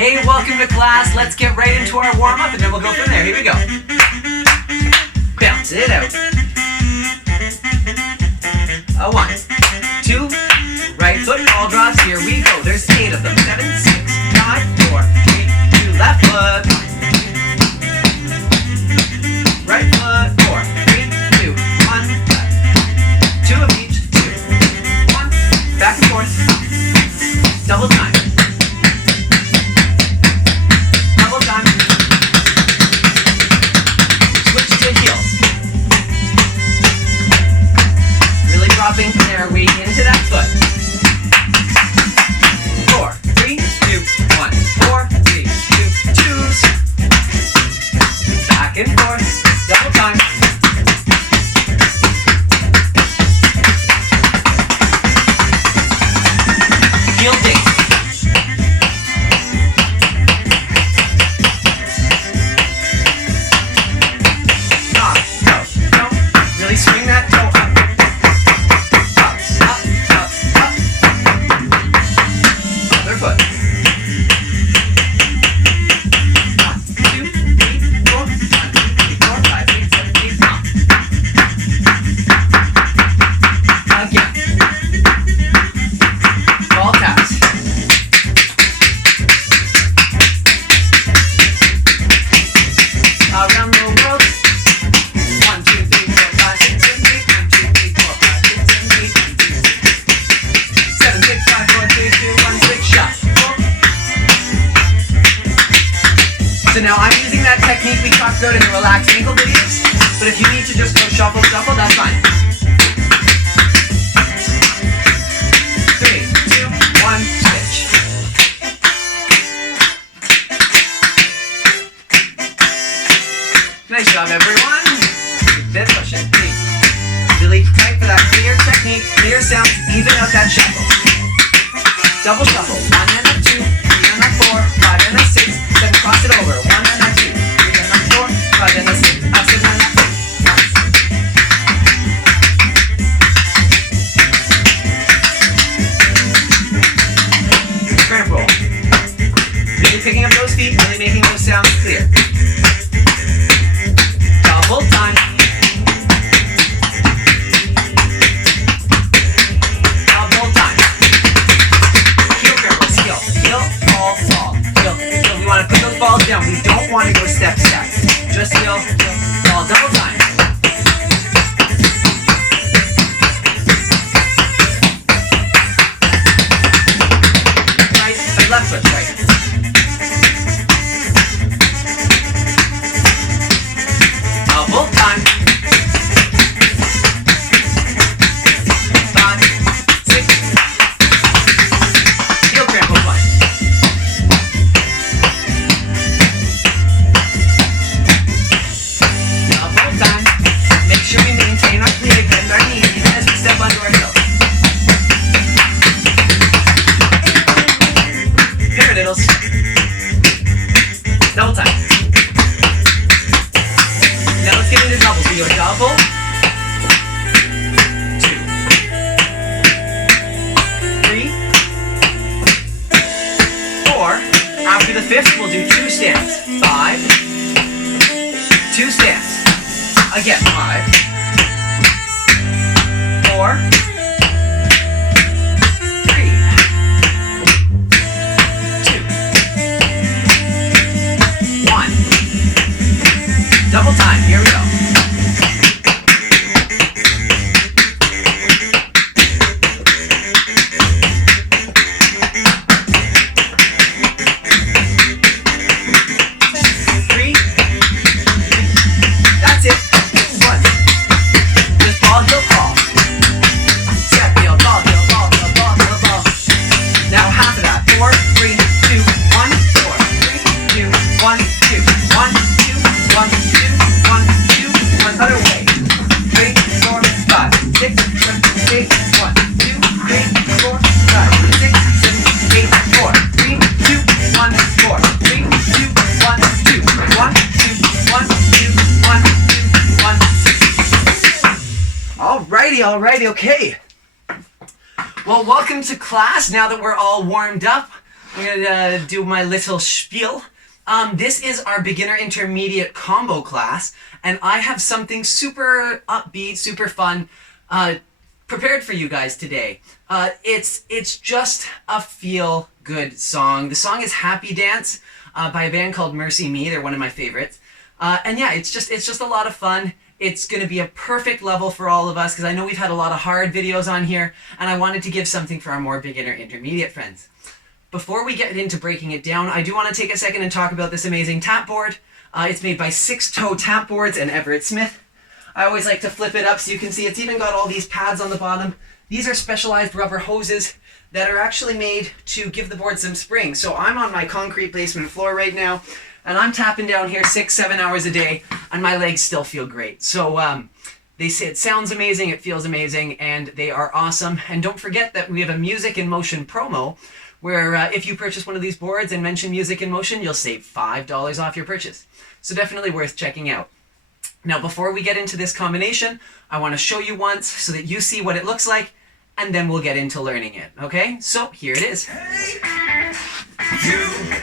Hey, welcome to class. Let's get right into our warm-up and then we'll go from there. Here we go. Bounce it out. 1, 2, right foot, all drops. Here we go. There's 8 of them. 7, 6, 5, 4, 3, 2, left foot. Right foot, 4, 3, 2, 1, left. 2 of each, 2, 1, back and forth. Double time. Double time. Switch to heels. Really dropping their weight into that foot. 4, 3, 2, 1, 4, 3, 2, 2s. Back and forth. Double time. Heel dig. Up, go, go. Really swing that toe up. Up, up, up, up. Other foot. 1, 2, 3, 4, 1, 2, 3, 4, 5, 6, 7, 8, up. Again. Ball taps. Around the world. 1, 2, 3, 4, 5, 6, 7, 8. 1, 2, 3, 4, 5, 6, 7, 8. 1, 2, 7, 6, 5, 4, 3, 2, 1, switch shot. So now I'm using that technique we talked about in the relaxed ankle videos, but if you need to just go shuffle, shuffle, that's fine. 3, 2, 1, switch. Nice job, everyone. Keep it pushing. Really tight for that clear technique, clear sound, even out that shuffle. Double shuffle. 1 and a 2, 3 and a 4, 5 and a 6, then cross it over. 1 and a 2, 3 and a 4, 5 and a 6, up and a 4. Cramp roll. Really picking up those feet, really making those sounds clear. Double time. Double time. Heel cramp, heel, heel, ball, ball, heel, heel. We want to put those balls down. We don't want to go step, step. Just heel, heel, ball. Double time. Right, left foot, right. Double time. 5, 6. Heel cramp, 1. Double time. Make sure we maintain our clear again, our knees, even as we step onto our toes. Paradiddles. Double time. Now let's get into doubles. We go double, 2, 3, 4. After the 5th, we'll do 2 stands. 5, 2 stands. Again, 5, 4, 3, 2, 1. Double time. Here we go. Three. That's it. 1. Just ball, heel, ball. Step, heel, ball, heel, ball, heel, ball, heel, ball. Now half of that. 4, 3, 2, 1, 4, 3, 2, 1, 2, 1, 2, 1, 2, 1, 2, 1. Other way. 3, 4, 5, 6, 7, 8. 1, 2, 3, 4, 5, 6, 7, 8. 4, 3, 2, 1, 4, 3, 2, 1, 2, 1, 2, 1, 2, 1, 2, 1. Alrighty, okay. Well, welcome to class. Now that we're all warmed up, I'm gonna do my little spiel. This is our beginner intermediate combo class, and I have something super upbeat, super fun, prepared for you guys today. It's just a feel-good song. The song is Happy Dance by a band called Mercy Me. They're one of my favorites. And yeah, it's just a lot of fun. It's going to be a perfect level for all of us because I know we've had a lot of hard videos on here, and I wanted to give something for our more beginner intermediate friends. Before we get into breaking it down, I do want to take a second and talk about this amazing tap board. It's made by Six Toe Tap Boards and Everett Smith. I always like to flip it up so you can see it's even got all these pads on the bottom. These are specialized rubber hoses that are actually made to give the board some spring. So I'm on my concrete basement floor right now, and I'm tapping down here 6-7 hours a day, and my legs still feel great. So they say it sounds amazing, it feels amazing, and they are awesome. And don't forget that we have a Music in Motion promo, where if you purchase one of these boards and mention Music in Motion, you'll save $5 off your purchase. So definitely worth checking out. Now, before we get into this combination, I want to show you once so that you see what it looks like, and then we'll get into learning it, okay? So, here it is. Hey, you.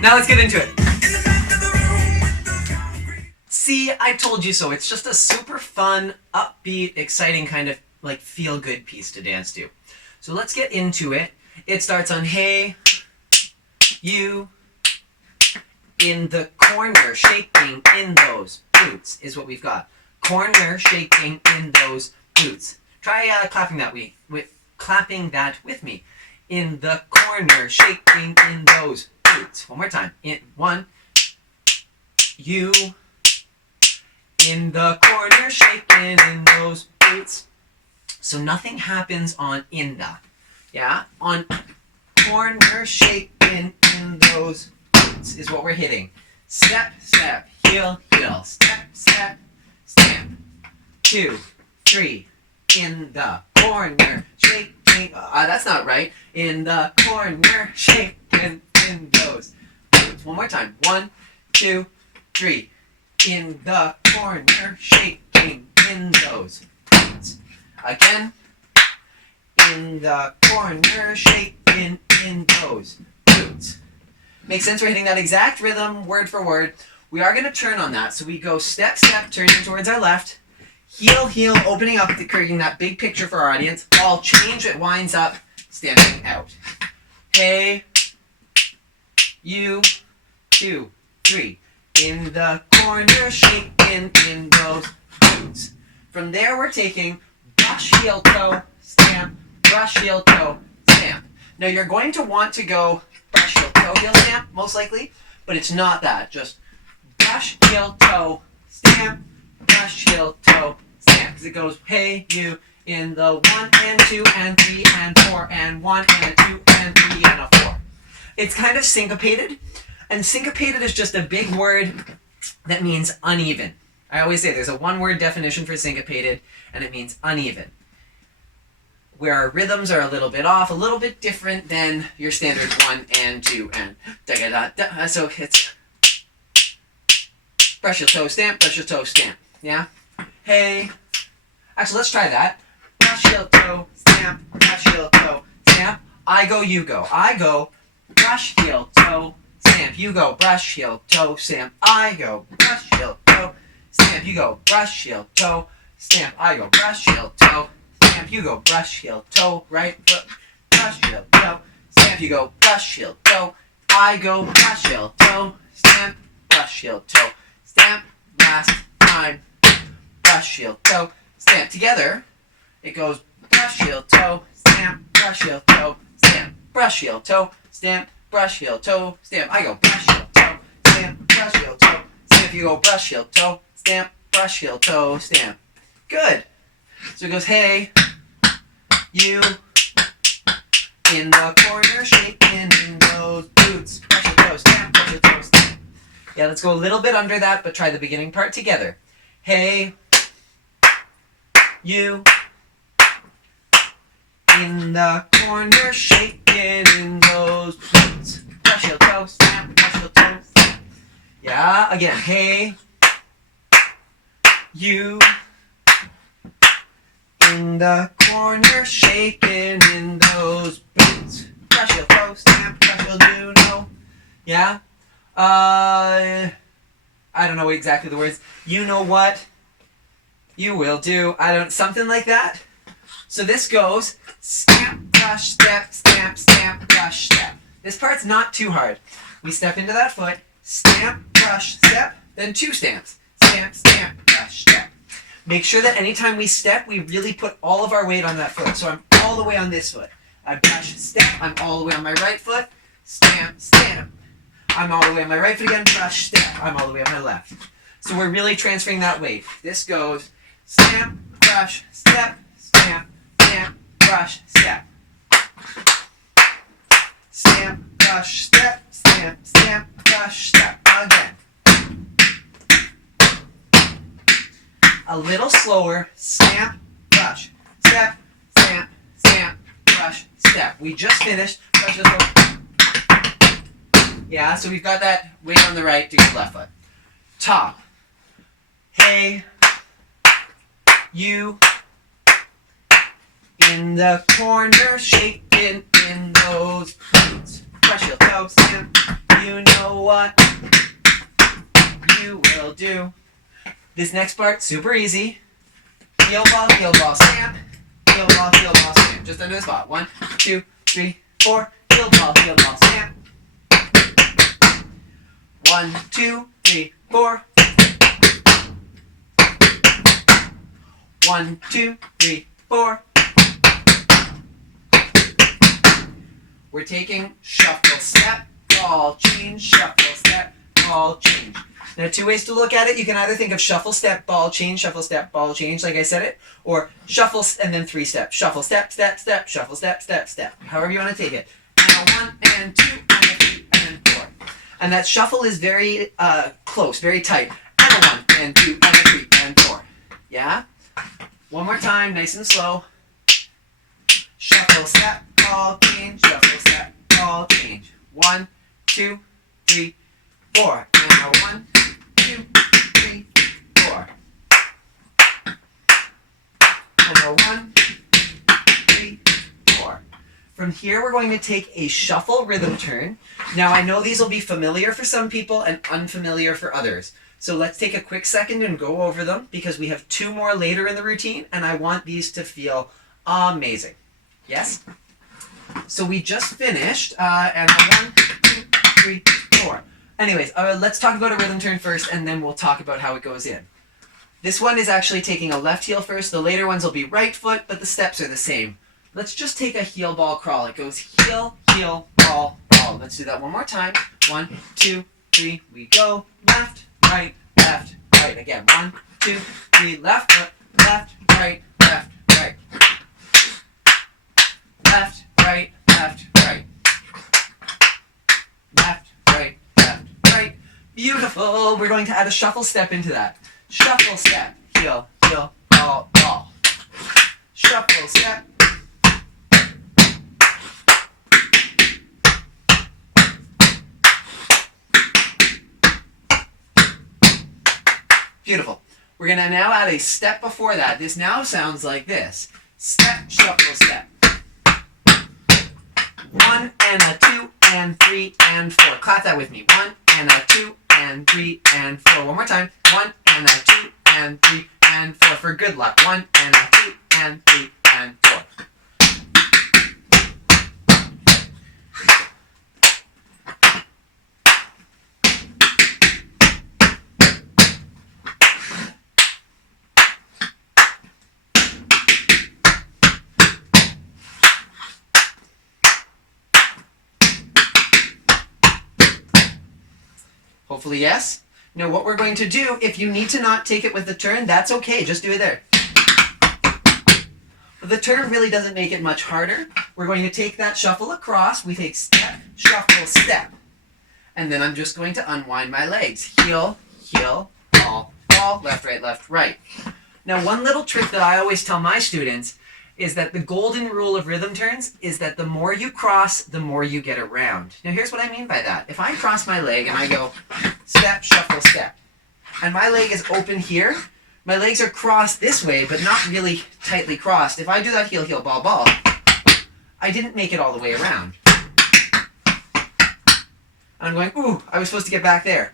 Now let's get into it. See, I told you so. It's just a super fun, upbeat, exciting kind of like feel-good piece to dance to. So let's get into it. It starts on hey, you, in the corner, shaking in those boots is what we've got. Corner, shaking in those boots. Try clapping that with me. In the corner, shaking in those boots. One more time. In one, you, in the corner, shaking in those boots. So nothing happens on in the, yeah? On corner, shaking in those boots is what we're hitting. Step, step, heel, heel. Step, step, stamp. 2, 3, in the corner, shaking. That's not right. In the corner, shaking in those boots. One more time. 1, 2, 3. In the corner, shaking in those boots. Again. In the corner, shaking in those boots. Makes sense? We're hitting that exact rhythm, word for word. We are going to turn on that. So we go step, step, turning towards our left. Heel, heel, opening up, creating that big picture for our audience. All change, it winds up, standing out. Hey, you, 2, 3. In the corner, shaking in those boots. From there, we're taking brush, heel, toe, stamp, brush, heel, toe, stamp. Now, you're going to want to go brush, heel, toe, heel, stamp, most likely, but it's not that. Just brush, heel, toe, stamp, brush, heel, toe, stamp. Because it goes, hey, you, in the 1 and 2 and 3 and 4 and 1 and a 2 and 3 and a 4. It's kind of syncopated. And syncopated is just a big word that means uneven. I always say there's a one-word definition for syncopated, and it means uneven. Where our rhythms are a little bit off, a little bit different than your standard 1 and 2 and da-da-da-da. So it's brush your toe, stamp, brush your toe, stamp. Yeah? Hey. Actually, let's try that. Brush your toe, stamp, brush your toe, stamp. I go, you go. I go, brush, heel, toe, stamp. You go, brush, heel, toe, stamp. I go, brush, heel, toe, stamp. You go, brush, heel, toe, stamp. I go, brush, heel, toe, stamp. You go, brush, heel, toe, right foot, brush, heel, toe, stamp. You go, brush, heel, toe. I go, brush, heel, toe, stamp, brush, heel, toe, stamp. Last time. brush, heel, toe, stamp. Together, it goes brush, heel, toe, stamp, brush, heel, toe, stamp, brush, heel, toe, stamp, brush, heel, toe, stamp. I go brush, heel, toe, stamp, brush, heel, toe, stamp. You go brush, heel, toe, stamp, brush, heel, toe, stamp. Good. So it goes, hey, you in the corner shaking in those boots. Brush your toe, stamp, brush your toe, stamp. Yeah, let's go a little bit under that, but try the beginning part together. Hey, you in the corner shaking in those boots. Brush your toe, stamp, brush your toe, stamp. Yeah, again, hey, you in the corner shaking in those boots. Brush your toe, stamp, brush your do, no. Yeah? I don't know exactly the words. You know what? You will do. Something like that. So this goes stamp, brush, step, stamp, stamp, brush, step. This part's not too hard. We step into that foot, stamp, brush, step, then 2 stamps. Stamp, stamp, brush, step. Make sure that anytime we step, we really put all of our weight on that foot. So I'm all the way on this foot. I brush, step, I'm all the way on my right foot, stamp, stamp. I'm all the way on my right foot again, brush, step. I'm all the way on my left. So we're really transferring that weight. This goes stamp, brush, step, stamp, stamp, brush, step. Stamp, brush, step, stamp, stamp, brush, step. Again. A little slower, stamp, brush, step, stamp, stamp, brush, step. We just finished. Brush, yeah, so we've got that weight on the right to your left foot. Top. Hey, you in the corner shaking in those boots. Brush your toe, stamp. You know what you will do. This next part, super easy. Heel ball, stamp. Heel ball, stamp. Just under the spot. 1, 2, 3, 4. Heel ball, stamp. 1, 2, 3, 4. 1, 2, 3, 4. We're taking shuffle, step, ball, change, shuffle, step, ball, change. There are 2 ways to look at it. You can either think of shuffle, step, ball, change, like I said it, or shuffle and then 3 steps. Shuffle, step, step, step, shuffle, step, step, step. However you want to take it. And a 1 and 2 and a 3 and 4. And that shuffle is very close, very tight. And a 1 and 2 and a 3 and 4. Yeah? One more time, nice and slow. Shuffle, step, ball, change, shuffle, step, ball, change. 1, 2, 3, 4. And a 1, 2, 3, 4. And a 1, 3, 4. From here, we're going to take a shuffle rhythm turn. Now, I know these will be familiar for some people and unfamiliar for others. So let's take a quick second and go over them because we have 2 more later in the routine and I want these to feel amazing. Yes? So we just finished and 1, 2, 3, 4. Anyways, let's talk about a rhythm turn first and then we'll talk about how it goes in. This one is actually taking a left heel first. The later ones will be right foot, but the steps are the same. Let's just take a heel ball crawl. It goes heel, heel, ball, ball. Let's do that one more time. 1, 2, 3. We go left, right, left, right. Again, 1, 2, 3. Left foot, left, right, left, right. Left, right, left, right. Left, right, left, right. Beautiful. We're going to add a shuffle step into that. Shuffle step. Heel, heel, ball, ball. Shuffle step. Beautiful. We're going to now add a step before that. This now sounds like this. Step, shuffle, step. 1 and a 2 and 3 and 4. Clap that with me. 1 and a 2 and 3 and 4. One more time. 1 and a 2 and 3 and 4 for good luck. 1 and a 2 and 3 and 4. Hopefully yes. Now what we're going to do, if you need to not take it with the turn, that's okay. Just do it there. But the turn really doesn't make it much harder. We're going to take that shuffle across. We take step, shuffle, step. And then I'm just going to unwind my legs. Heel, heel, ball, ball, left, right. Now one little trick that I always tell my students is that the golden rule of rhythm turns is that the more you cross, the more you get around. Now here's what I mean by that. If I cross my leg and I go step, shuffle, step, and my leg is open here, my legs are crossed this way, but not really tightly crossed. If I do that heel, heel, ball, ball, I didn't make it all the way around. And I'm going, ooh, I was supposed to get back there.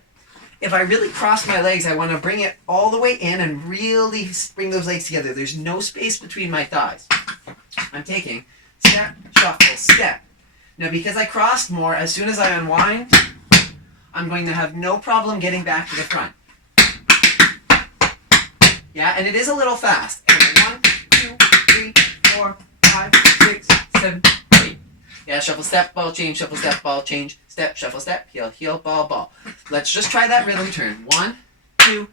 If I really cross my legs, I want to bring it all the way in and really bring those legs together. There's no space between my thighs. I'm taking step, shuffle, step. Now because I crossed more, as soon as I unwind, I'm going to have no problem getting back to the front. Yeah, and it is a little fast. And 1, 2, 3, 4, 5, 6, 7, 8. Yeah, shuffle, step, ball, change, shuffle, step, ball, change, step, shuffle, step, heel, heel, ball, ball. Let's just try that rhythm turn. 1, 2,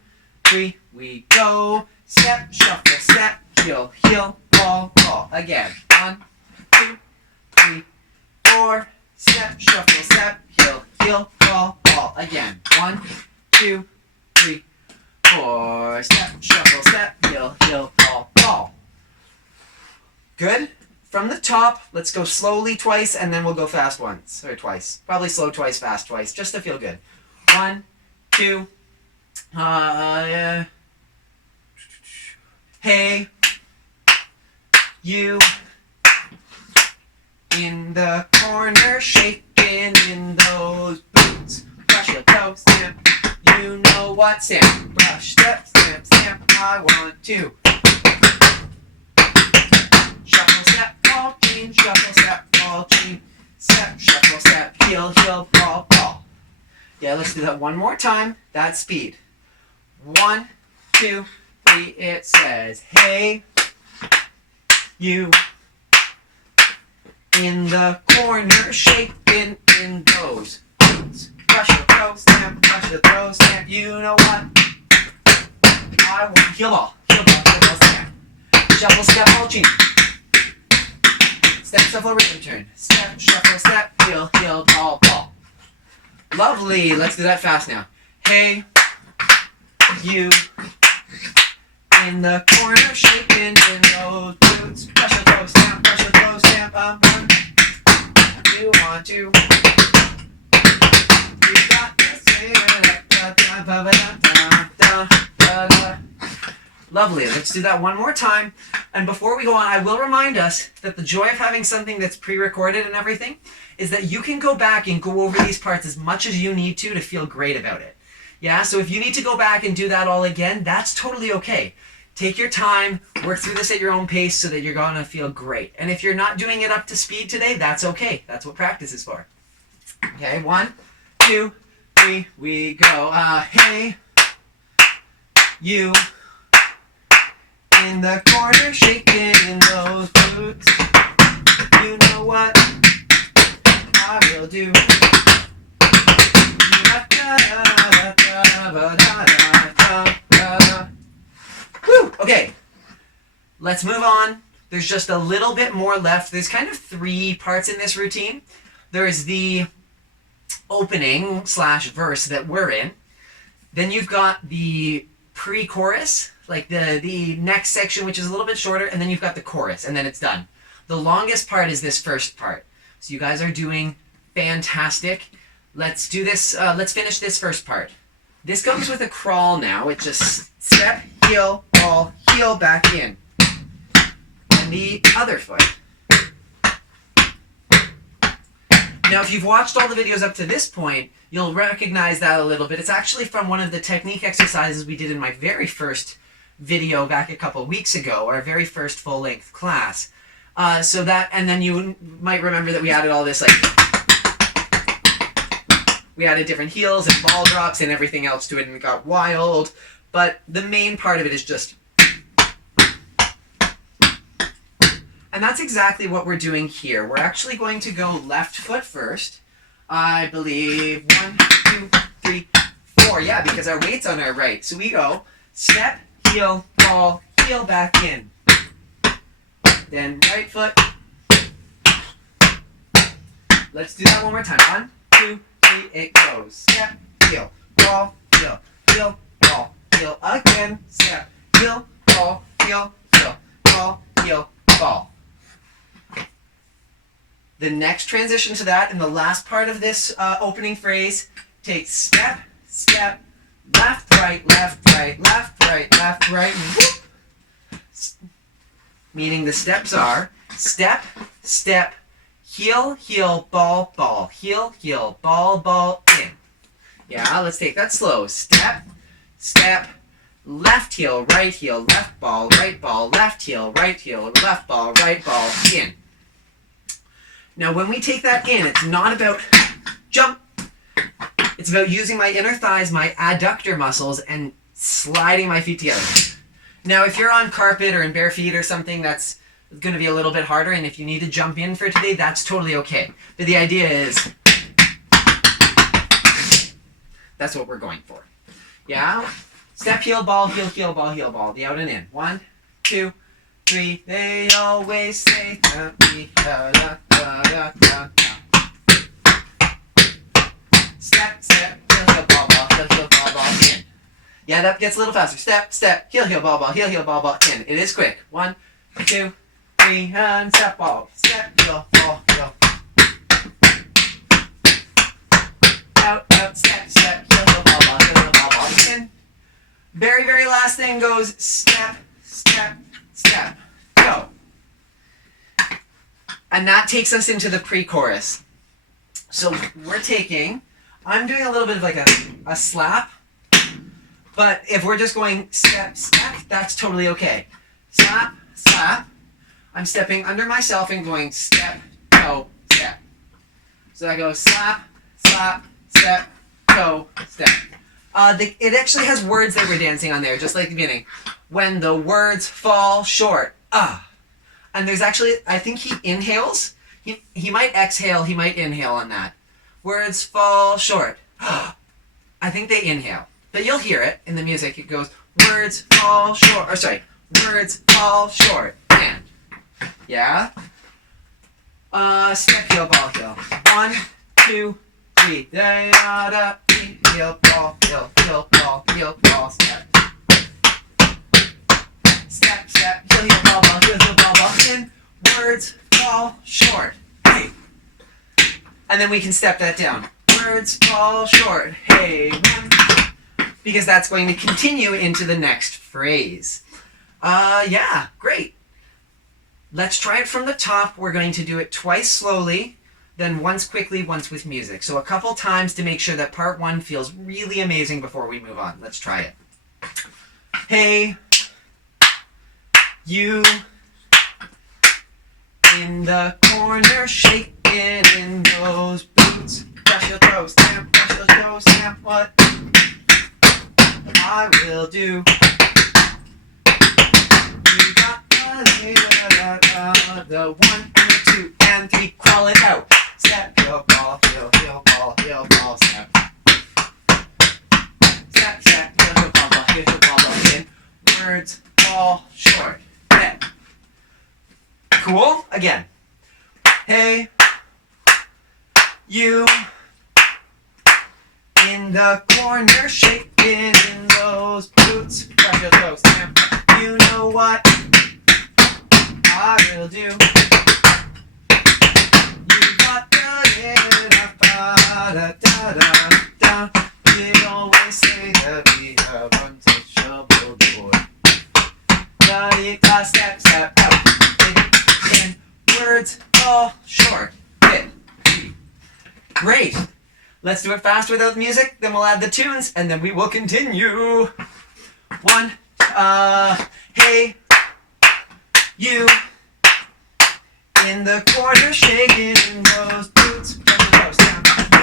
3, we go. Step, shuffle, step, heel, heel, ball, ball. Again. 1, 2, 3, 4. Step, shuffle, step, heel, heel, ball, ball. Again. 1, 2, 3, 4. Step, shuffle, step, heel, heel, ball, ball. Good? From the top, let's go slowly twice, and then we'll go fast once, or twice. Probably slow twice, fast twice, just to feel good. 1, 2, hey, you, in the corner, shaking in those boots. Brush your toes, stamp, you know what, stamp. Brush, step, stamp, stamp, I want to. Shuffle, step, ball, change, shuffle, step, ball, change, step, shuffle, step, heel, heel, ball, ball. Yeah, let's do that one more time. That speed. 1, 2, 3, it says, hey, you, in the corner, shaking in those boots. Brush your toes, stamp, brush your toes, stamp, you know what? I want heel ball, stamp. Shuffle, step, ball, change. Step, shuffle, rhythm turn. Step, shuffle, step, heel, heel, ball, ball. Lovely. Let's do that fast now. Hey, you, in the corner, shaking in those boots. Brush your toes, stamp, you want to. You got to say it. Lovely. Let's do that one more time. And before we go on, I will remind us that the joy of having something that's pre-recorded and everything is that you can go back and go over these parts as much as you need to feel great about it. Yeah, so if you need to go back and do that all again, that's totally okay. Take your time, work through this at your own pace so that you're going to feel great. And if you're not doing it up to speed today, that's okay. That's what practice is for. Okay, 1, 2, 3, we go. Hey, you, in the corner, shaking in those boots. You know what I will do. Woo! Okay, let's move on. There's just a little bit more left. There's kind of 3 parts in this routine. There's the opening / verse that we're in. Then you've got the pre-chorus, like the next section, which is a little bit shorter, and then you've got the chorus, and then it's done. The longest part is this first part. So you guys are doing fantastic. Let's do this, let's finish this first part. This comes with a crawl now. It just step, heel, ball, heel, back in. And the other foot. Now, if you've watched all the videos up to this point, you'll recognize that a little bit. It's actually from one of the technique exercises we did in my very first video back a couple weeks ago, our very first full-length class. And then you might remember that we added all this, like, we added different heels and ball drops and everything else to it, and it got wild. But the main part of it is just... And that's exactly what we're doing here. We're actually going to go left foot first. I believe 1, 2, 3, 4. Yeah, because our weight's on our right. So we go step, heel, ball, heel back in. Then right foot. Let's do that one more time. 1, 2, 3, it goes. Step, heel, ball, heel, heel, ball, heel. Again. Step, heel, ball, heel, heel, ball, heel, ball. The next transition to that in the last part of this opening phrase takes step, step, left, right, left, right, left, right, left, right, whoop. Meaning the steps are step, step, heel, heel, ball, ball, heel, heel, ball, ball, in. Yeah, let's take that slow. Step, step, left heel, left ball, left heel, left ball, right ball, in. Now when we take that in, it's not about jump. It's about using my inner thighs, my adductor muscles, and sliding my feet together. Now if you're on carpet or in bare feet or something, that's going to be a little bit harder, and if you need to jump in for today, that's totally okay. But the idea is, that's what we're going for. Yeah? Step, heel, ball, heel, heel, ball, heel, ball. The out and in. 1, 2, 3. They always say, da, da, da, da, da, da. Step, step, heel, heel, ball, ball, heel, heel, ball, ball, in. Yeah, that gets a little faster. Step, step, heel, heel, ball, ball, in. It is quick. 1, 2, 3, and step, ball. Step, heel, ball, heel. Out, out, step, step, heel, heel, ball, in. Very, very last thing goes step, step, step, go. And that takes us into the pre-chorus. So we're taking, I'm doing a little bit of like a slap, but if we're just going step, step, that's totally okay. Slap, slap. I'm stepping under myself and going step, go, step. So I go slap, slap, step, go, step. It actually has words that we're dancing on there, just like the beginning. When the words fall short, And there's actually, I think he inhales. He might exhale, he might inhale on that. Words fall short. I think they inhale. But you'll hear it in the music. It goes, words fall short. Or sorry, words fall short. And. Yeah? Step, heel, ball, heel. 1, 2, 3. Da, da, da. Heel, ball, heel, ball, step. Step, step, heel, heel, ball, in. Words fall short. Hey. And then we can step that down. Words fall short. Hey. Because that's going to continue into the next phrase. Yeah, great. Let's try it from the top. We're going to do it twice slowly, then once quickly, once with music. So a couple times to make sure that part 1 feels really amazing before we move on. Let's try it. Hey, you in the corner shaking in those boots. Brush your toes, stamp, brush your toes, stamp. What I will do. You got the 1, 2, and 3. Crawl it out. Step, heel, ball, heel, heel, ball, heel, ball, step. Step, step, heel, heel, ball, heel, heel, ball, in. Words fall short. Head. Cool? Again. Hey, you in the corner shaking in those boots. Brush your toes, stamp. You know what I will do. You got the da da da da. They always say that we have untouchable joy. Step, step out. In words fall short. Hit. Great. Let's do it fast without music, then we'll add the tunes, and then we will continue. 1, hey, you in the corner shaking in those boots.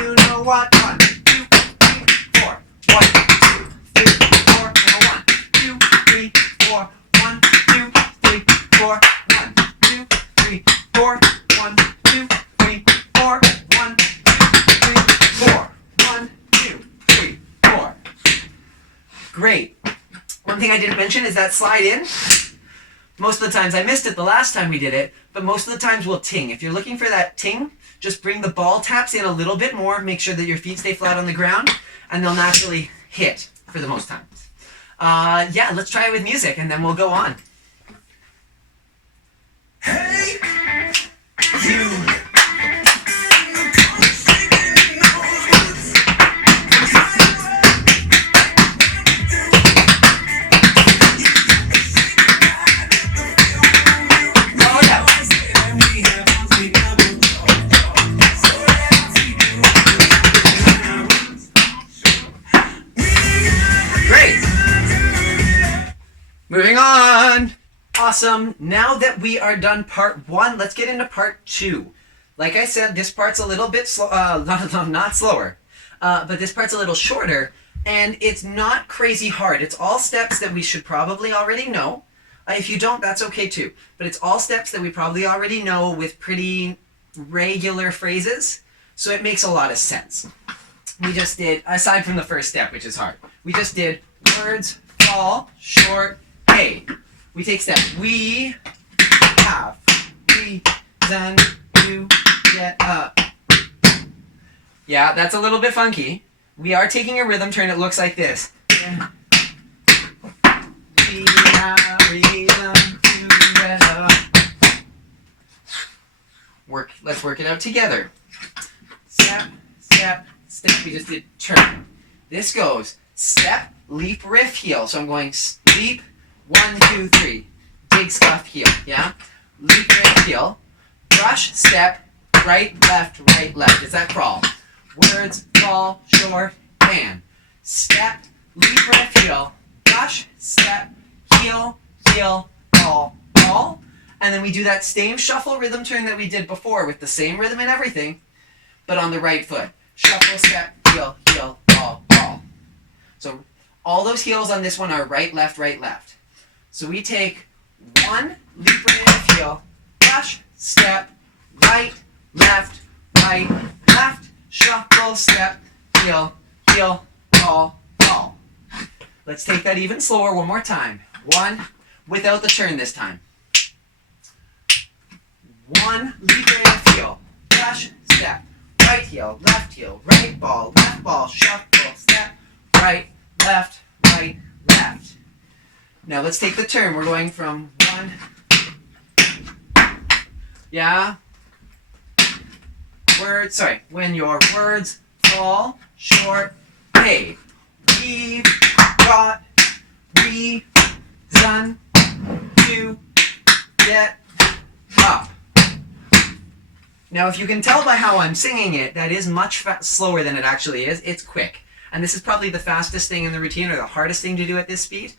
You know what? 1, 2, 3, 4. 1, 2, 3, 4. 1, 2, 3, 4. 1, 2, 3, 4. 1, 2, 3, 4. 1, 2, 3, 4. 1, 2, 3, 4. 1, 2, 3, 4. Great. One thing I didn't mention is that slide in. Most of the times, I missed it the last time we did it, but most of the times we'll ting. If you're looking for that ting, just bring the ball taps in a little bit more, make sure that your feet stay flat on the ground, and they'll naturally hit for the most times. Yeah, let's try it with music, and then we'll go on. Hey, you. Moving on. Awesome. Now that we are done part 1, let's get into part 2. Like I said, this part's a little bit slow, not slower, but this part's a little shorter, and it's not crazy hard. It's all steps that we should probably already know. If you don't, that's okay too. But it's all steps that we probably already know with pretty regular phrases, so it makes a lot of sense. We just did, aside from the first step, which is hard, we just did words fall short. Hey, we take steps. We have reason to get up. Yeah, that's a little bit funky. We are taking a rhythm turn. It looks like this. We have reason to get up. Let's work it out together. Step, step, step. We just did turn. This goes step, leap, riff, heel. So I'm going leap. 1, 2, 3. Dig, scuff, heel. Yeah? Leap, riff, heel. Brush, step, right, left, right, left. Is that crawl? Words, fall, short, hand. Step, leap, riff, heel. Brush, step, heel, heel, fall, fall. And then we do that same shuffle rhythm turn that we did before with the same rhythm and everything, but on the right foot. Shuffle, step, heel, heel, fall, fall. So all those heels on this one are right, left, right, left. So we take 1, leap, riff, heel, brush, step, right, left, shuffle, step, heel, heel, fall, fall. Let's take that even slower one more time. 1, without the turn this time. 1, leap, riff, heel, brush, step, right heel, right ball, shuffle, step, right, left, left. Now let's take the turn. We're going from 1. Yeah. When your words fall short, hey. We've got reason to get up. Now if you can tell by how I'm singing it, that is much slower than it actually is. It's quick. And this is probably the fastest thing in the routine or the hardest thing to do at this speed.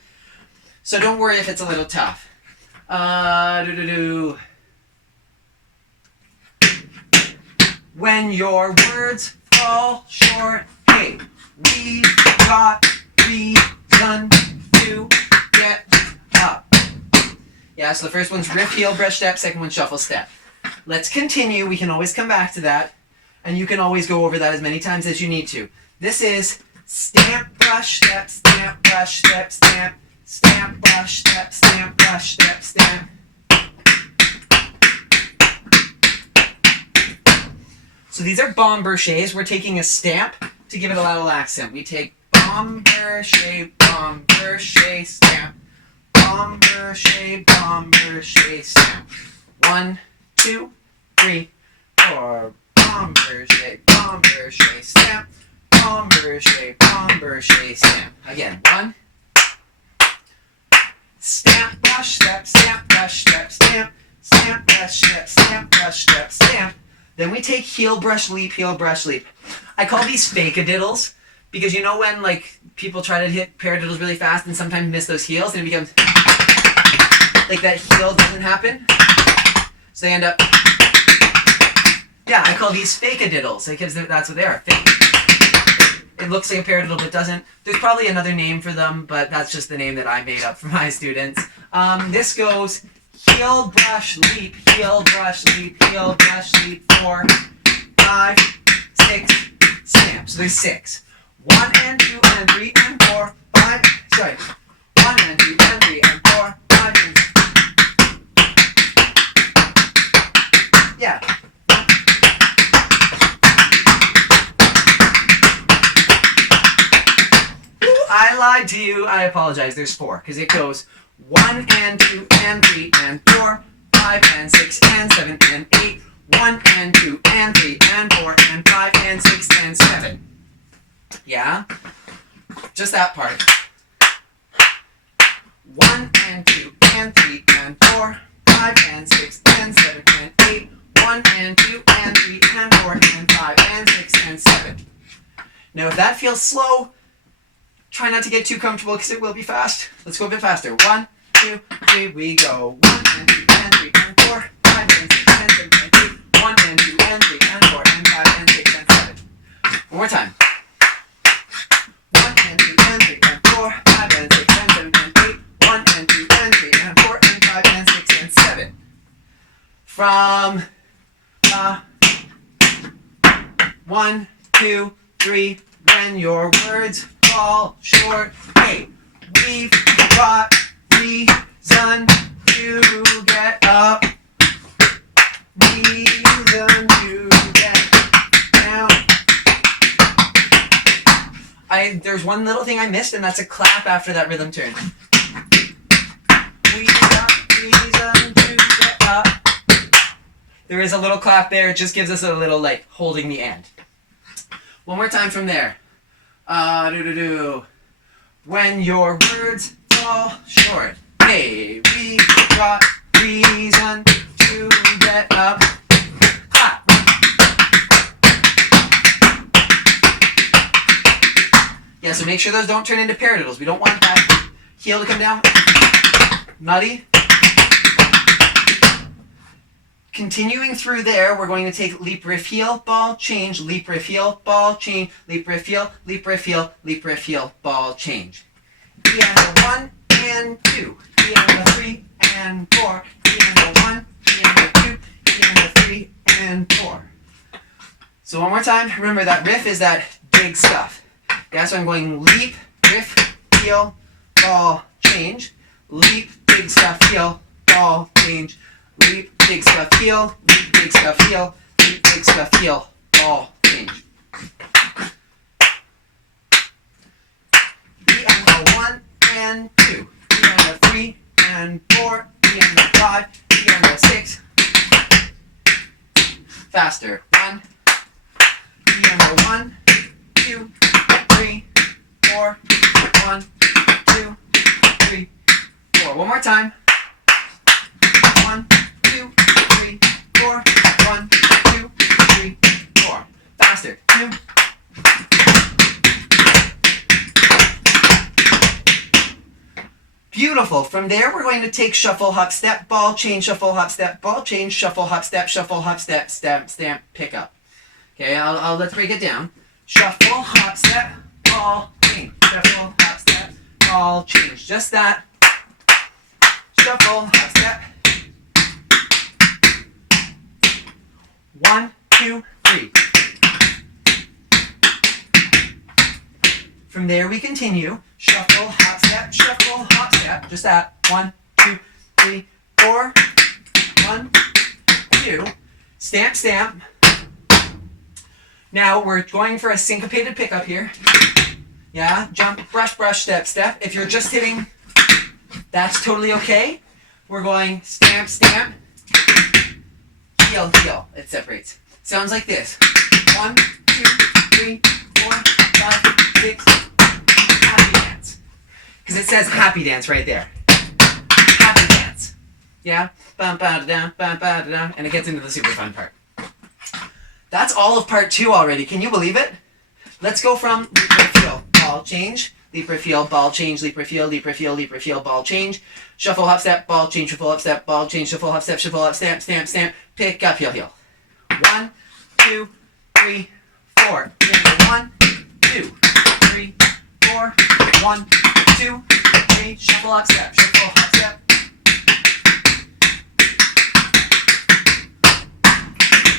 So don't worry if it's a little tough. When your words fall short, hey, we've got reason to get up. Yeah, so the first one's riff, heel, brush, step. Second one, shuffle, step. Let's continue. We can always come back to that. And you can always go over that as many times as you need to. This is stamp, brush, step, stamp, brush, step, stamp. Stamp, brush, step, stamp, brush, step, stamp. So these are bombershés. We're taking a stamp to give it a little accent. We take bombershé, bombershé, stamp. Bombershé, bombershé, stamp. 1, 2, 3, 4. Bombershé, bombershé, stamp. Bombershé, bombershé, stamp. Again, 1. Stamp, brush, step, stamp, brush, step, stamp. Stamp, brush, step, stamp, brush, step, stamp. Then we take heel, brush, leap, heel, brush, leap. I call these fake-a-diddles because you know when like people try to hit paradiddles really fast and sometimes miss those heels and it becomes like that heel doesn't happen. So they end up, yeah, I call these fake-a-diddles because that's what they are, fake. It looks like a paradiddle but doesn't. There's probably another name for them, but that's just the name that I made up for my students. This goes heel, brush, leap, heel, brush, leap, heel, brush, leap, 4, 5, 6, stamp. So there's 6. 1 and 2 and 3 and 4, 5, Right. 1 and 2 and 3 and 4, 5 and 6. Yeah. I lied to you. I apologize. There's 4 because it goes 1 and 2 and 3 and 4, 5 and 6 and 7 and 8, 1 and 2 and 3 and 4 and 5 and 6 and 7. Yeah? Just that part. 1 and 2 and 3 and 4, 5 and 6 and 7 and 8, 1 and 2 and 3 and 4 and 5 and 6 and 7. Now if that feels slow, try not to get too comfortable because it will be fast. Let's go a bit faster. 1, 2, 3, we go. 1 and 2 and 3 and 4, 5 and 6 and 7 and 8, 1 and 2 and 3 and 4 and 5 and 6 and 7. One more time. 1 and 2 and 3 and 4, 5 and 6 and 7 and 8, 1 and 2 and 3 and 4 and 5 and 6 and 7. From 1, 2, 3, when your words fall short, hey, we've got reason to get up, reason to get down. There's one little thing I missed, and that's a clap after that rhythm turn. We got reason to get up. There is a little clap there. It just gives us a little, like, holding the end. One more time from there. When your words fall short, hey, we got reason to get up. Clap. Yeah, so make sure those don't turn into paradiddles. We don't want that heel to come down. Nutty. Continuing through there, we're going to take leap, riff, heel, ball, change, leap, riff, heel, ball, change, leap, riff, heel, leap, riff, heel, leap, riff, heel, ball, change. E and a 1 and 2, E and a 3 and 4, E and a 1, E and a 2, E and a 3 and 4. So one more time, remember that riff is that big stuff. Yeah, so I'm going leap, riff, heel, ball, change, leap, big stuff, heel, ball, change, leap, big stuff, heel, leap, big stuff, heel, leap, big stuff, heel, ball, change. E and a 1 and 2, E and a 3 and 4, E and a 5, E and a 6. Faster. 1, E and a 1, 2, 3, 4, 1, 2, 3, 4. One more time. 1, 2, 3, 4, 1, 2, 3, 4. Faster. 2. Beautiful. From there, we're going to take shuffle, hop, step, ball, change, shuffle, hop, step, ball, change, shuffle, hop, step, stamp, pick up. Okay, let's break it down. Shuffle, hop, step, ball, change. Shuffle, hop, step, ball, change. Just that. Shuffle, hop, step. 1, 2, 3. From there we continue. Shuffle, hop, step, just that. 1, 2, 3, 4. 1, 2. Stamp, stamp. Now we're going for a syncopated pickup here. Yeah, jump, brush, brush, step, step. If you're just hitting, that's totally okay. We're going stamp, stamp, heel, heel. It separates. Sounds like this. 1, 2, 3, 4, 5, 6. Happy dance. Because it says happy dance right there. Happy dance. Yeah? Bum, ba, da, bum, ba, da, and it gets into the super fun part. That's all of part 2 already. Can you believe it? Let's go from leap, riff, heel, ball, change, leap, riff, heel, ball, change, leap, riff, heel, leap, riff, heel, leap, riff, heel, ball, change, shuffle, hop, step, ball, change, shuffle, hop, step, ball, change, shuffle, hop, step, stamp, stamp, stamp, pick up, heel, heel. 1, 2, 3, 4. 1, 2, 3, 4. 1, 2, 3. Shuffle, hop, step,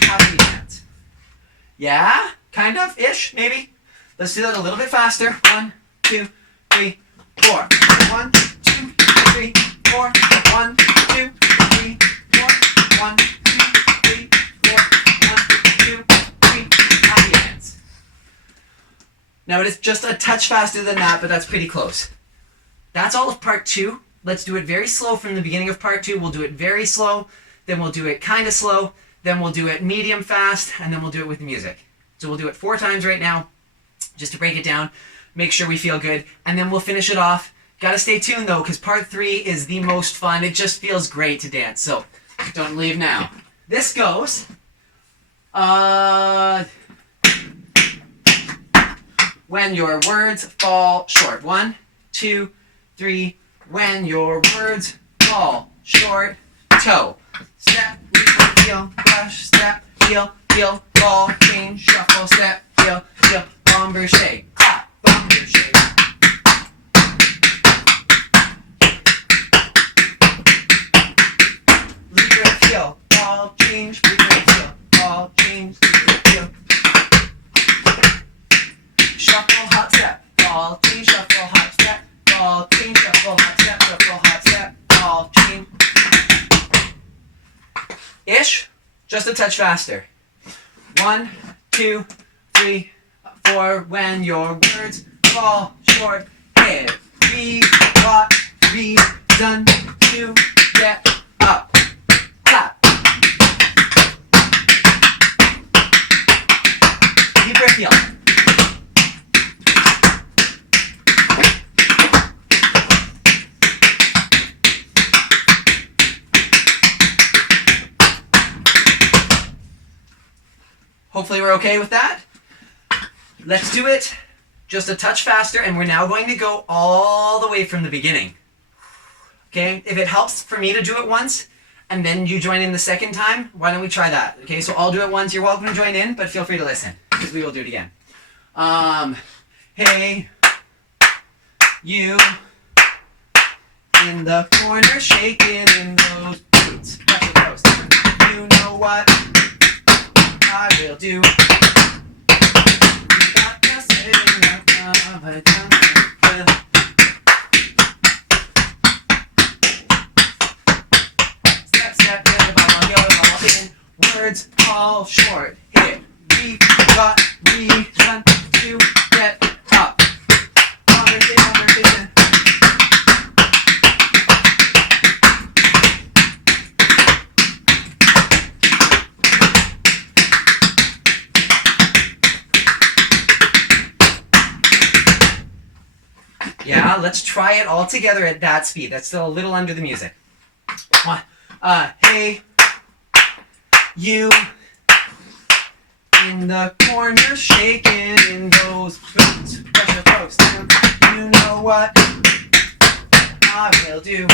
happy dance. Yeah? Kind of? Ish? Maybe? Let's do that a little bit faster. 1, 2, 3, 4. 1, 2, 3, 4. 1, 2, 3, 4. 1, 2, 3, 4. 1, 2, 3. Happy hands. Now it is just a touch faster than that, but that's pretty close. That's all of part 2. Let's do it very slow from the beginning of part 2. We'll do it very slow, then we'll do it kind of slow, then we'll do it medium fast, and then we'll do it with music. So we'll do it 4 times right now, just to break it down, make sure we feel good, and then we'll finish it off. Gotta stay tuned though, because part 3 is the most fun. It just feels great to dance, so don't leave now. This goes, when your words fall short. 1, 2, 3, when your words fall short. Toe, step, heel, brush, step, heel, ball, change, shuffle, step, heel, bomber, shake, clap, bomber, shake. Lead with heel, ball, change, lead with heel, ball, change, lead with heel. Shuffle, hot step, ball, change, shuffle, hot step, ball, change, shuffle, hot step, shuffle, hot step, ball, change. Ish, just a touch faster. 1, 2, 3, 4. When your words fall short, hit what reason to get up. Clap. Deep breath, heel. Hopefully we're okay with that. Let's do it just a touch faster, and we're now going to go all the way from the beginning. Okay, if it helps for me to do it once, and then you join in the second time, why don't we try that? Okay, so I'll do it once. You're welcome to join in, but feel free to listen, because we will do it again. Hey, you in the corner shaking in those boots. Press the toast. You know what I will do. You got to say step, step, ball in. Words fall short. Hit. We got reason to get up. Conversation. Yeah, let's try it all together at that speed. That's still a little under the music. Hey, you in the corner shaking in those boots. Press the toast. You know what I will do. You're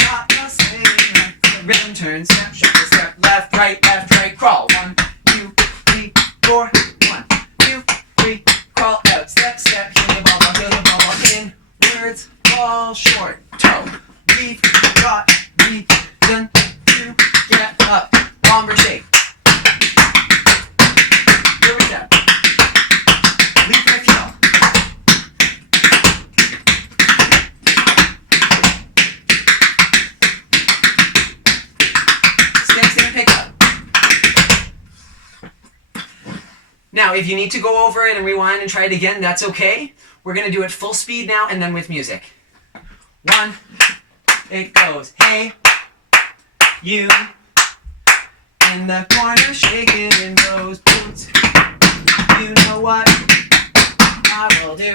not the same. The rhythm turn, step, shuffle, step, left, right, crawl. 1, 2, 3, 4. 1, 2, 3, crawl out. Step, step, heel the ball, in. Words fall short. Toe. We've got reason to get up. Bomber shake. Here we go. Lead with heel. Stand, pick up. Now, if you need to go over it and rewind and try it again, that's okay. We're going to do it full speed now and then with music. 1, it goes, hey, you in the corner shaking in those boots. You know what I will do.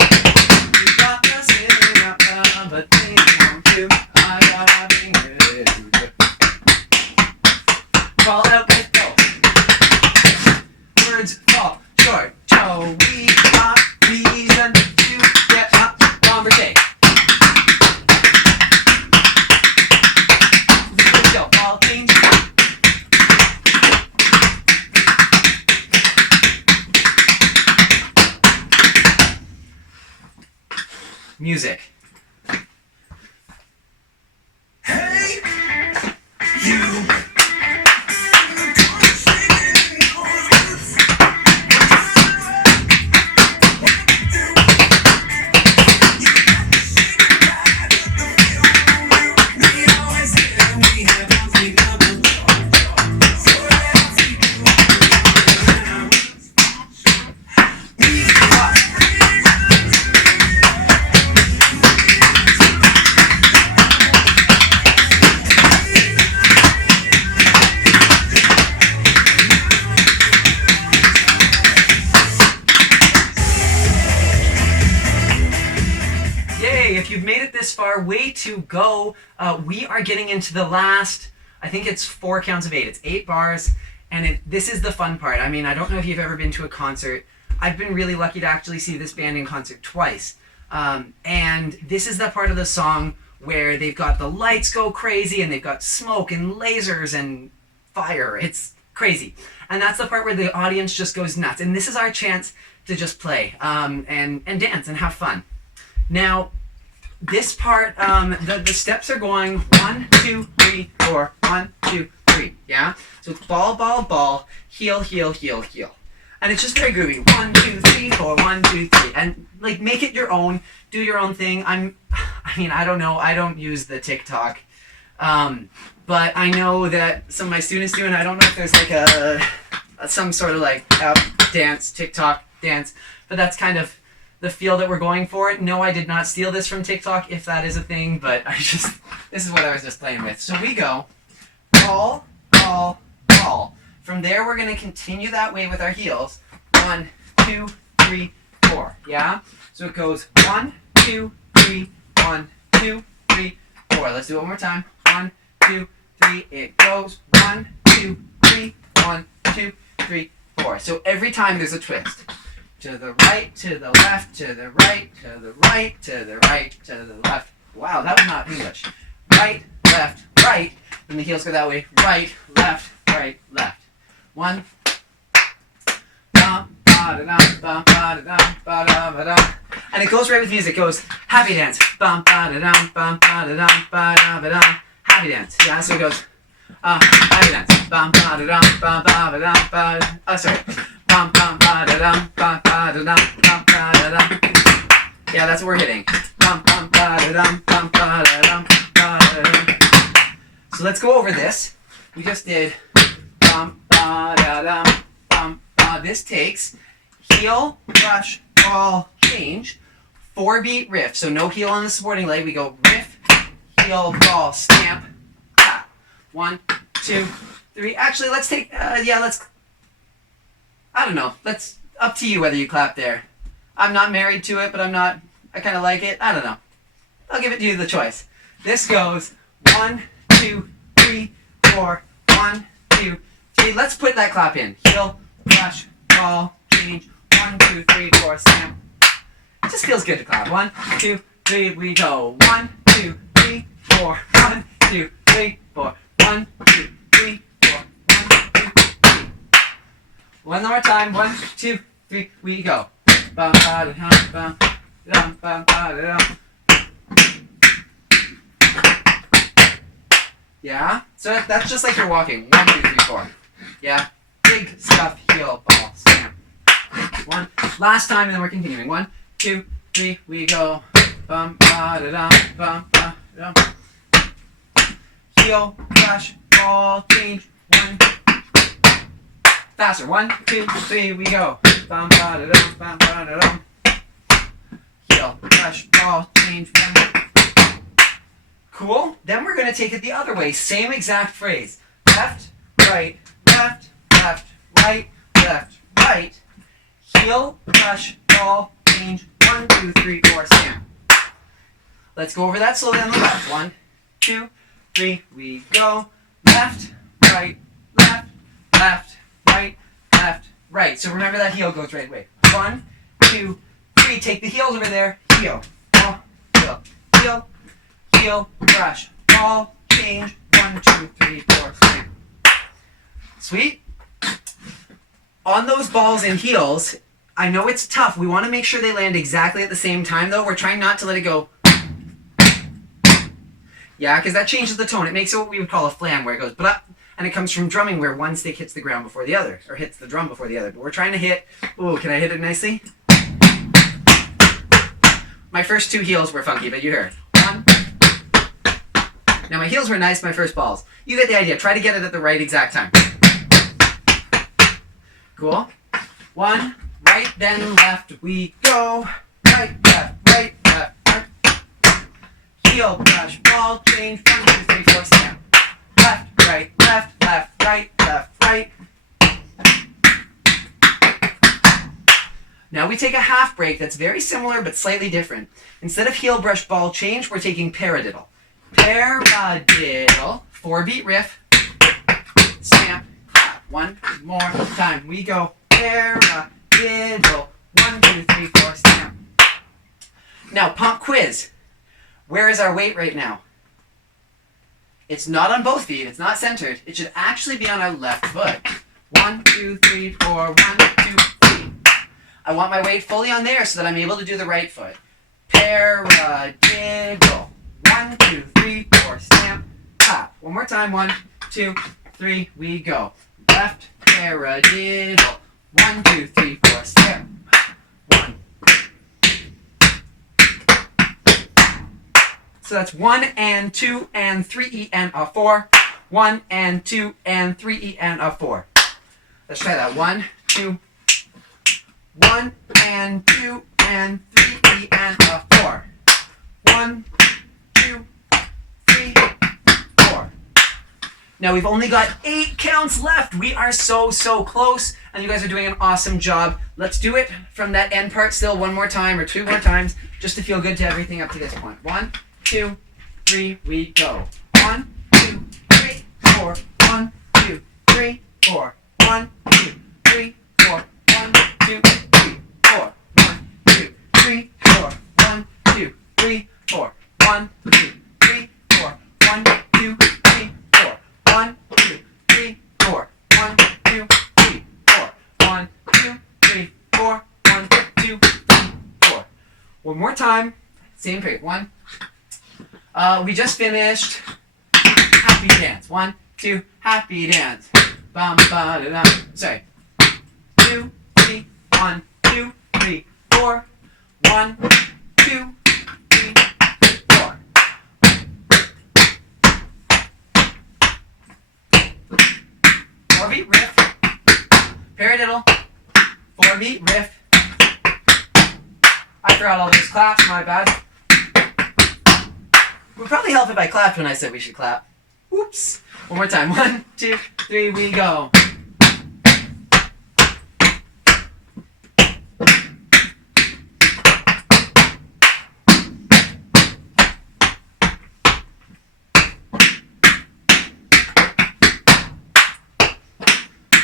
You got the sitting up, but they won't do. I got a finger to do. Fall out with go. Words fall short. Toe, we got reason to get up. Bomber shake. Music. Hey, you. Yay, if you've made it this far, way to go. We are getting into the last, I think it's 4 counts of 8. It's 8 bars, and this is the fun part. I mean, I don't know if you've ever been to a concert. I've been really lucky to actually see this band in concert twice. And this is the part of the song where they've got the lights go crazy, and they've got smoke and lasers and fire. It's crazy. And that's the part where the audience just goes nuts. And this is our chance to just play and dance and have fun. Now, this part, the steps are going 1, 2, 3, 4, 1, 2, 3, yeah? So it's ball, ball, ball, heel, heel, heel, heel. And it's just very groovy. 1, 2, 3, 4, 1, 2, 3. And like make it your own, do your own thing. I mean, I don't know, I don't use the TikTok. But I know that some of my students do, and I don't know if there's like some sort of like dance, TikTok dance, but that's kind of the feel that we're going for. No, I did not steal this from TikTok, if that is a thing, but this is what I was just playing with. So we go ball, ball, ball. From there, we're going to continue that way with our heels. 1, 2, 3, 4, yeah? So it goes 1, 2, 3, 1, 2, 3, 4. Let's do it one more time. 1, 2, 3, it goes 1, 2, 3, 1, 2, 3, 4. So every time there's a twist. To the right, to the left, to the right, to the right, to the right, to the left. Wow, that was not English. Right, left, right. Then the heels go that way. Right, left, right, left. 1. And it goes right with music. It goes happy dance. Happy dance. Yeah, so it goes happy dance. Sorry. Yeah, that's what we're hitting. So let's go over this. We just did this takes heel, brush, ball, change, 4-beat riff. So no heel on the supporting leg. We go riff, heel, ball, stamp, tap. 1, 2, 3. Actually, let's take I don't know. That's up to you whether you clap there. I'm not married to it, but I kind of like it. I don't know. I'll give it to you the choice. This goes 1, 2, 3, 4, 1, 2, 3. Let's put that clap in. Heel, brush, ball, change. 1, 2, 3, 4, stamp. It just feels good to clap. 1, 2, 3, we go. 1, 2, 3, 4. 1, 2, 3, 4. 1, 2, 3, 4. 1, 2, 3. One more time. 1, 2, 3, we go. Bum, ba, da, bum, bum, bum, ba, da, yeah? So that's just like you're walking. 1, 2, 3, 4. Yeah? Big stuff, heel, ball, stamp. 1. Last time, and then we're continuing. 1, 2, 3, we go. Bum, ba, da, bum, ba, da. Heel, brush, ball, change. 1. Faster. 1, 2, 3, we go. Bum, ba, da, bum, ba, da. Heel, brush, ball, change. 1. Cool. Then we're going to take it the other way. Same exact phrase. Left, right, left, left, right, left, right. Heel, brush, ball, change. 1, 2, 3, 4, stamp. Let's go over that slowly on the left. 1, 2, 3, we go. Left, right, left, left, right, left, right. So remember that heel goes right away. 1, 2, 3. Take the heels over there. Heel, ball, heel, heel, heel, brush, ball, change. 1, 2, 3, 4, stamp. Sweet. On those balls and heels, I know it's tough. We want to make sure they land exactly at the same time, though. We're trying not to let it go. Yeah, because that changes the tone. It makes it what we would call a flam, where it goes blah, and it comes from drumming, where one stick hits the ground before the other, or hits the drum before the other. But we're trying to hit. Ooh, can I hit it nicely? My first 2 heels were funky, but you heard. 1. Now my heels were nice. My first balls. You get the idea. Try to get it at the right exact time. Cool. 1, right, then left, we go. Right, left, right, left, right. Heel, brush, ball, change. 1, 2, 3, 4, stamp. Left, right, left, left, right, left, right. Now we take a half break that's very similar but slightly different. Instead of heel, brush, ball, change, we're taking paradiddle. Paradiddle, 4-beat riff, stamp, clap. One more time. We go paradiddle, 1, 2, 3, 4, stamp. Now pump quiz. Where is our weight right now? It's not on both feet. It's not centered. It should actually be on our left foot. 1, 2, 3, 4, 1, 2, 3. I want my weight fully on there so that I'm able to do the right foot. Paradiddle. 1, 2, 3, 4, stamp, clap. One more time. 1, 2, 3, we go. Left paradiddle. 1, 2, 3, 4, stamp. 1. So that's 1 and 2 and 3 E and a 4. 1 and 2 and 3 E and a 4. Let's try that. 1, 2, 1 and 2 and 3 E and a 4. 1, 2, 3, 4. Now we've only got 8 counts left. We are so close, and you guys are doing an awesome job. Let's do it from that end part still one more time or 2 more times just to feel good to everything up to this point. 1, 2, 3, we go. 1, 2, 3, 4. 1, 2, 3, 4. 1, 2, 3, 4. 1, 2, 3, 4. 1, 2, 3, 4. 1, 2, 3, 4. 1, 2, 3, 4. 1, 2, 3, 4. 1, 2, 3, 4. 1, 2, 3, 4. 1, 2, 3, 4. 1, 2, 3, 4. One more time. Same period. 1. We just finished happy dance. 1, 2, happy dance. Bum, ba, da, da. Sorry. 2, 3, 1, 2, 3, 4. 1, 2, 3, 4. 4-beat riff. Paradiddle. 4-beat riff. I forgot all those claps. My bad. Would probably help if I clapped when I said we should clap. Oops. One more time. 1, 2, 3, we go.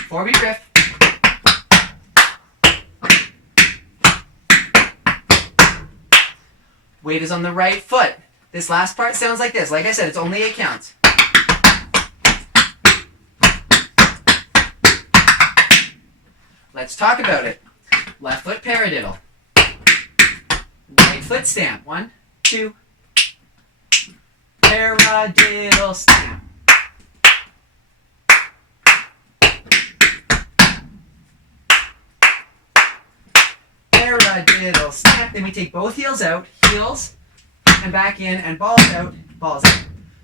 Four-beat riff. Weight is on the right foot. This last part sounds like this. Like I said, it's only 8 counts. Let's talk about it. Left foot paradiddle. Right foot stamp. 1, 2. Paradiddle stamp. Paradiddle stamp. Then we take both heels out. Heels. And back in, and balls out, balls in.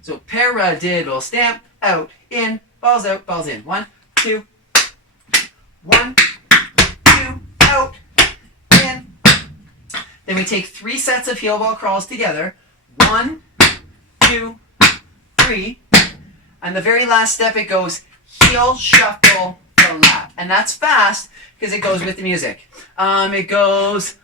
So paradiddle stamp, out, in, balls out, balls in. 1, 2, 1, 2, out, in. Then we take 3 sets of heel ball crawls together. 1, 2, 3. And the very last step it goes heel, shuffle, lap. And that's fast because it goes with the music. It goes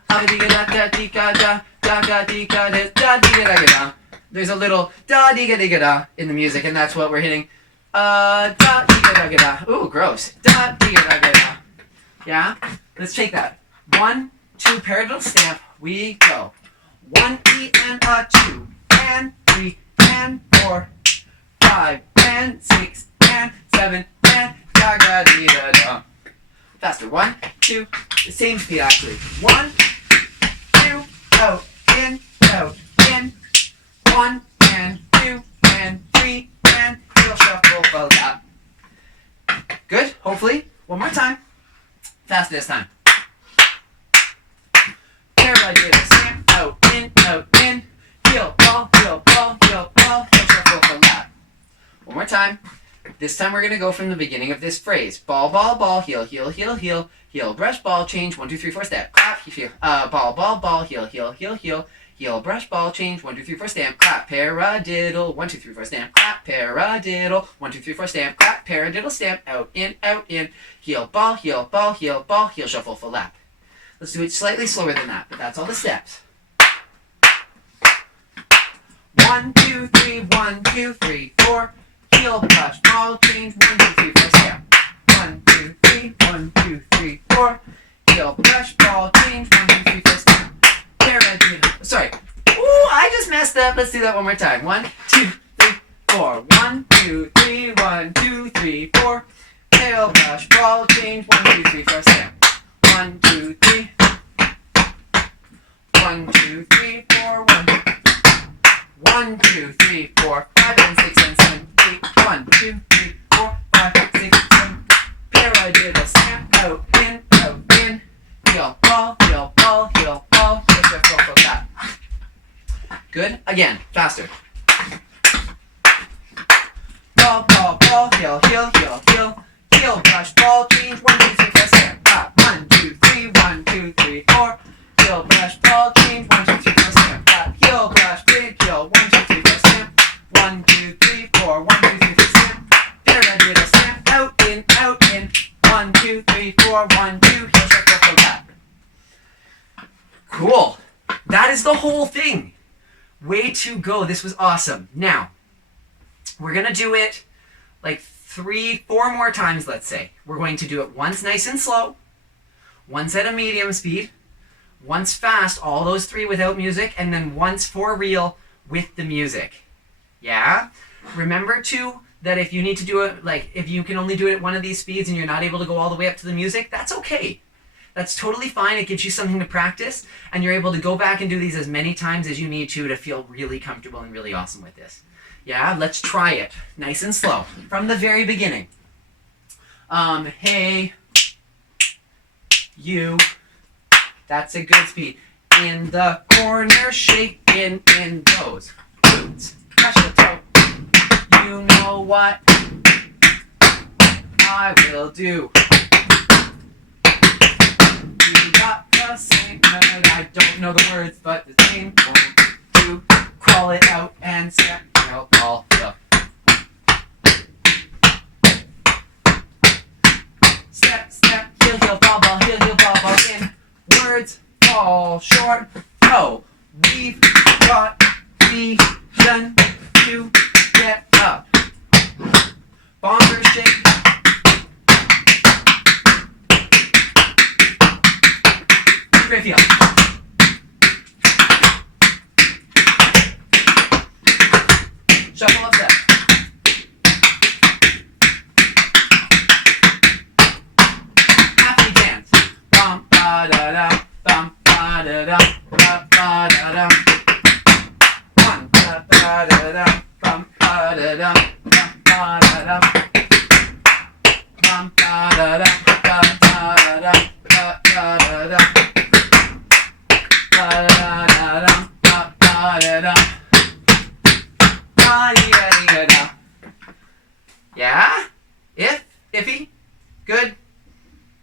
there's a little da-dee-ga-dee-ga-da in the music, and that's what we're hitting. Da-dee-ga-da-ga-da. Ooh, gross. Da-dee-ga-da-ga-da. Yeah? Let's take that. 1, 2, paradiddle stamp. We go. 1 E and a 2 and 3 and 4, 5 and 6 and 7 and da-ga-dee-da-da. Faster. 1, 2. The same speed actually. 1, 2, out, in, out, in. 1 and 2 and 3 and heel shuffle, follow that. Good, hopefully. One more time. Fast this time. Paradiddle stamp, out, in. Heel, ball, heel, ball, heel, ball, heel shuffle, follow that. One more time. This time we're going to go from the beginning of this phrase. Ball, ball, ball, heel, heel, heel, heel. Heel, brush, ball, change, 1, 2, 3, 4, step, clap, heel, ball, ball, ball, heel, heel, heel, heel. Heel, brush, ball, change, 1, 2, 3, 4, stamp, clap, paradiddle, 1, 2, 3, 4, stamp, clap, paradiddle, 1, 2, 3, 4, stamp, clap, paradiddle, stamp, out, in, heel, ball, heel, ball, heel, ball, heel, shuffle, full lap. Let's do it slightly slower than that, but that's all the steps. 1, 2, 3, 1, 2, 3, 4. Heel, brush, ball, change, 1, 2, 3, 4, snap. 1, 2, 3, 1, 2, 3, 4. Heel, brush, ball, change, 1, 2, 3, 4, snap. Paradiddle. Sorry. Ooh, I just messed up. Let's do that one more time. 1, 2, 3, 4. 1, 2, 3, 1, 2, 3, 4. Tail, brush, ball, change, 1, 2, 3, 4, snap. 1, 2, 3. 1, 2, 3, 4, 1. 1, 2, 3, 4, 5, and 6, and 7, 8. 1, 2, 3, 4, 5, 6, 7. Paradiddle, snap, out, in, heel, ball, heel, ball, heel, ball, heel, shift, roll, that. Good. Again, faster. Ball, ball, ball, heel, heel, heel, heel, heel, brush, ball, change, 1, 2, 3, 4, snap. 1, 2, 3, 1, 2, 3, 4. Heel, brush, ball, change, 1, 2, 3, 4, snap. Heel, brush, big heel, 1, 2, 3, 4, snap. 1, 2, 3, 4, 1, 2, 3, 4, snap. Paradiddle, snap, out, in, 1, 2, 3, 4, 1, 2, heel, shift, roll, that. Cool. That is the whole thing. Way to go. This was awesome. Now, we're going to do it like 3, 4 more times, let's say. We're going to do it once nice and slow, once at a medium speed, once fast, all those 3 without music, and then once for real with the music. Yeah? Remember, too, that if you need to do it, like, if you can only do it at one of these speeds and you're not able to go all the way up to the music, that's okay. That's totally fine. It gives you something to practice, and you're able to go back and do these as many times as you need to feel really comfortable and really awesome with this. Yeah, let's try it. Nice and slow. From the very beginning. Hey, you. That's a good speed. In the corner, shaking in those boots. Touch the toe. You know what I will do. You got the same, I don't know the words, but the same one. You crawl it out and step, all up. Step, step, heel, heel, ball, ball, heel, heel, ball, ball, in. Words fall short. Oh, we've got reason to get up. Bomber shake. Great feel. Shuffle up step. Happy dance. Bum ba da da, bum ba da da, ba ba da da. One ba da da, bum ba da da, bum ba da da. Bum ba da da, ba da da, ba da da. Yeah? Iffy? Good?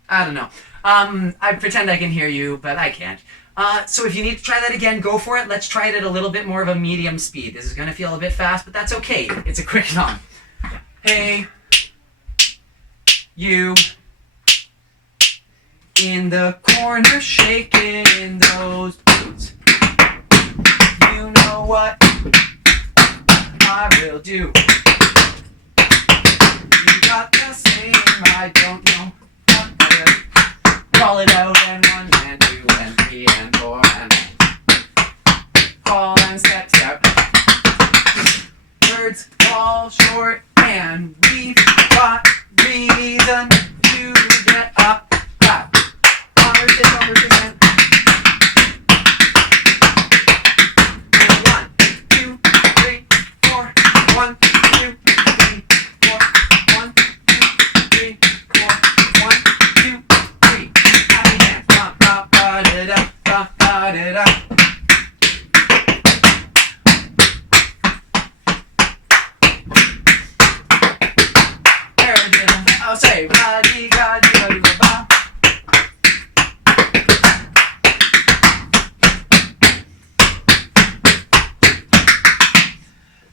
I don't know. I pretend I can hear you, but I can't. So if you need to try that again, go for it. Let's try it at a little bit more of a medium speed. This is going to feel a bit fast, but that's okay. It's a quick song. Hey, you. In the corner, shaking in those boots. You know what I will do. You got the same, I don't know what will. Call it out and 1 and 2 and 3 and 4 and call and step, step. Words fall short and we've got reason to get up.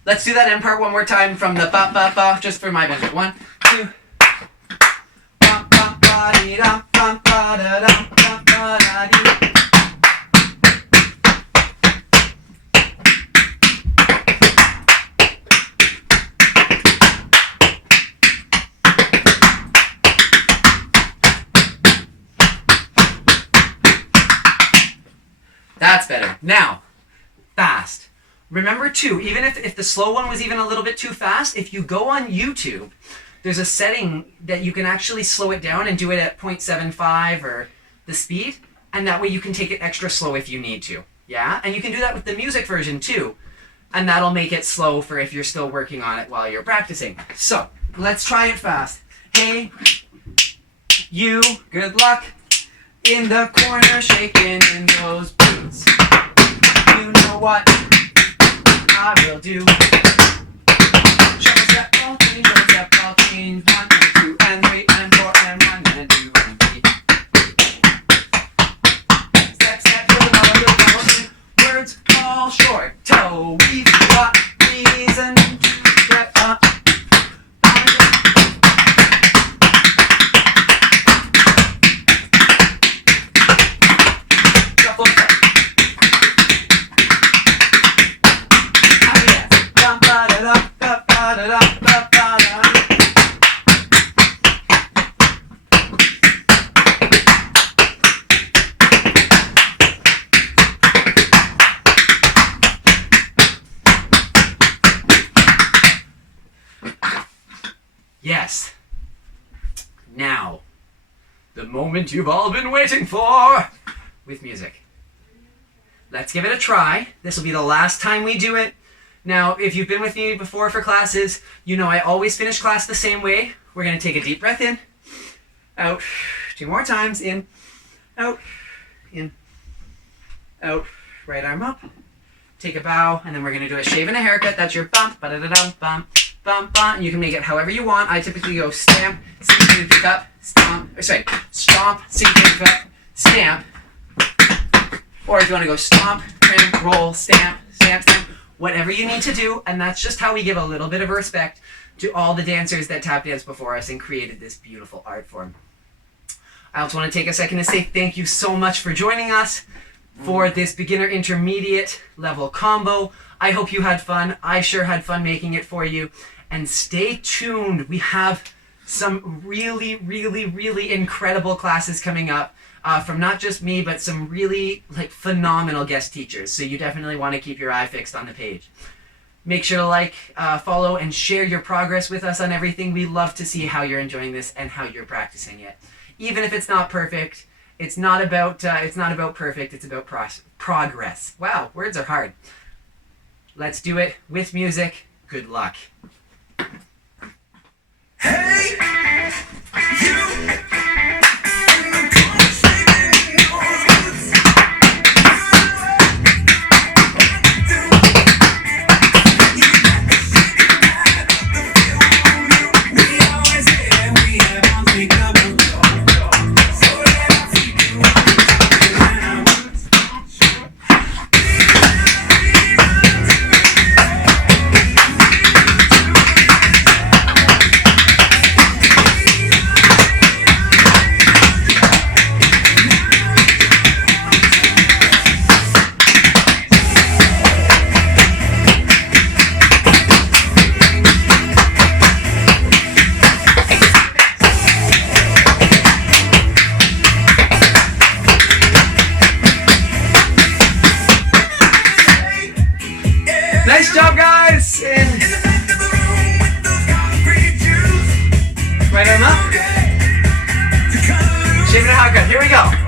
Let's do that end part one more time from the ba ba ba, just for my benefit. 1, 2. Ba ba ba dee da, ba ba da da, ba ba That's better. Now, fast. Remember too, even if the slow one was even a little bit too fast, if you go on YouTube, there's a setting that you can actually slow it down and do it at 0.75 or the speed, and that way you can take it extra slow if you need to. Yeah? And you can do that with the music version too, and that'll make it slow for if you're still working on it while you're practicing. So, let's try it fast. Hey, you, good luck. In the corner, shaking in those boots. You know what I will do. Shuffle, step, roll, change, shuffle, step, roll, change. 1 and 2 and 3 and 4 and 1 and 2 and 3. Step, step, double, words fall short. Toe, we've got reason to get up. Yes. Now, the moment you've all been waiting for with music. Let's give it a try. This will be the last time we do it. Now, if you've been with me before for classes, you know I always finish class the same way. We're going to take a deep breath in, out, 2 more times, in, out, right arm up, take a bow, and then we're going to do a shave and a haircut. That's your bump, ba-da-da-dum, bump, bump, bump. You can make it however you want. I typically go stamp, sink, pick up, stomp, stomp, sink, pick up, stamp. Or if you want to go stomp, crimp, roll, stamp, stamp, stamp, whatever you need to do. And that's just how we give a little bit of respect to all the dancers that tap danced before us and created this beautiful art form. I also want to take a second to say thank you so much for joining us for this beginner intermediate level combo. I hope you had fun. I sure had fun making it for you. And stay tuned. We have some really, really, really incredible classes coming up from not just me, but some really phenomenal guest teachers. So you definitely want to keep your eye fixed on the page. Make sure to like, follow, and share your progress with us on everything. We love to see how you're enjoying this and how you're practicing it. Even if it's not perfect, it's not about perfect, it's about progress. Wow, words are hard. Let's do it with music. Good luck. Hey, you. Nice job, guys! And right arm up. Shaving a haircut. Here we go.